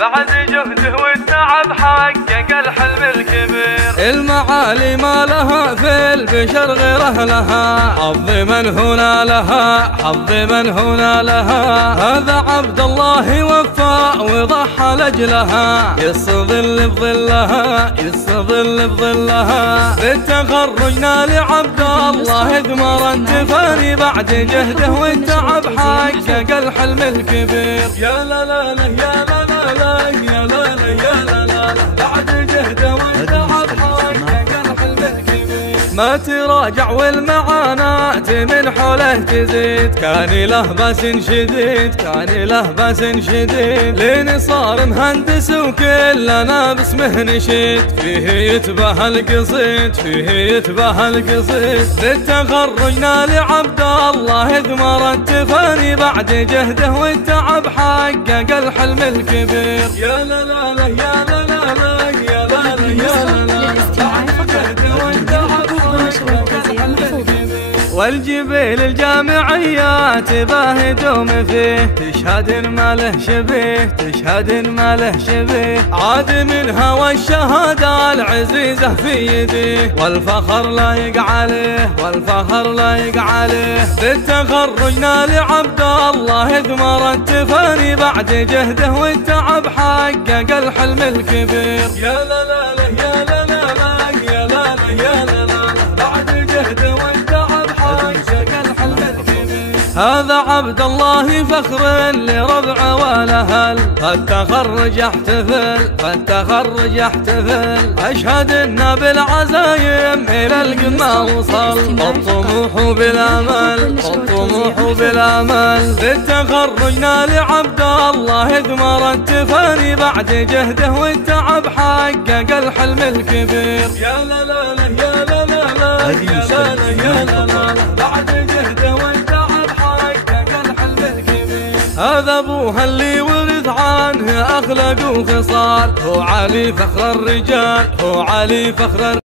بعد جهده والتعب حقق الحلم الكبير. المعالي ما لها في البشر غير أهلها، حظ من هنا لها، حظ من هنا لها. هذا عبد الله وفى وضحى لأجلها، يستظل بظلها، يستظل بظلها. بالتخرج نال عبد الله ثمر التفاني، بعد جهده والتعب حقق الحلم الكبير. يا لا لا لا يا لا لا لا يا لا لا يا لا لا، بعد جهده والتعب حقق الحلم الكبير. ما تراجع والمعاناة من حوله تزيد، كان له بأس شديد، كان له بأس شديد. لين صار مهندس وكلنا باسمه نشيد، فيه يتباهى القصيد، فيه يتباهى القصيد. بالتخرج نال عبد الله ثمر التفاني، بعد جهده والتعب حقق الحلم الكبير. يا لا لا لا يا لا لا لا يا لا لا يا لا لا، بعد جهده والتعب والجبيل الجامعيات باه دوم فيه، تشهد ما له شبيه، تشهد ما له شبيه. عاد منها والشهادة العزيزة في يديه، والفخر لايق عليه، والفخر لايق عليه. بالتخرج نال عبد الله ثمر التفاني، بعد جهده والتعب حقق الحلم الكبير. يا لا لا لا يا لا لا لا يا لا لا يا لا لا، بعد جهده والتعب حقق الحلم الكبير. هذا عبد الله فخر لربعه والاهل، فالتخرج يحتفل، فالتخرج يحتفل. اشهد انه بالعزايم الى القمه وصل، الطموح بالامل، الطموح بالامل. بالتخرج نال عبد الله ثمر التفاني، بعد جهده والتعب حقق الحلم الكبير. يا لا لا لا يا لا لا لا يا لا لا يا لا لا، بعد جهده والتعب حقق الحلم الكبير. هذا ابوها اللي ورث عنه اخلاق وخصال، هو علي فخر الرجال، هو علي فخر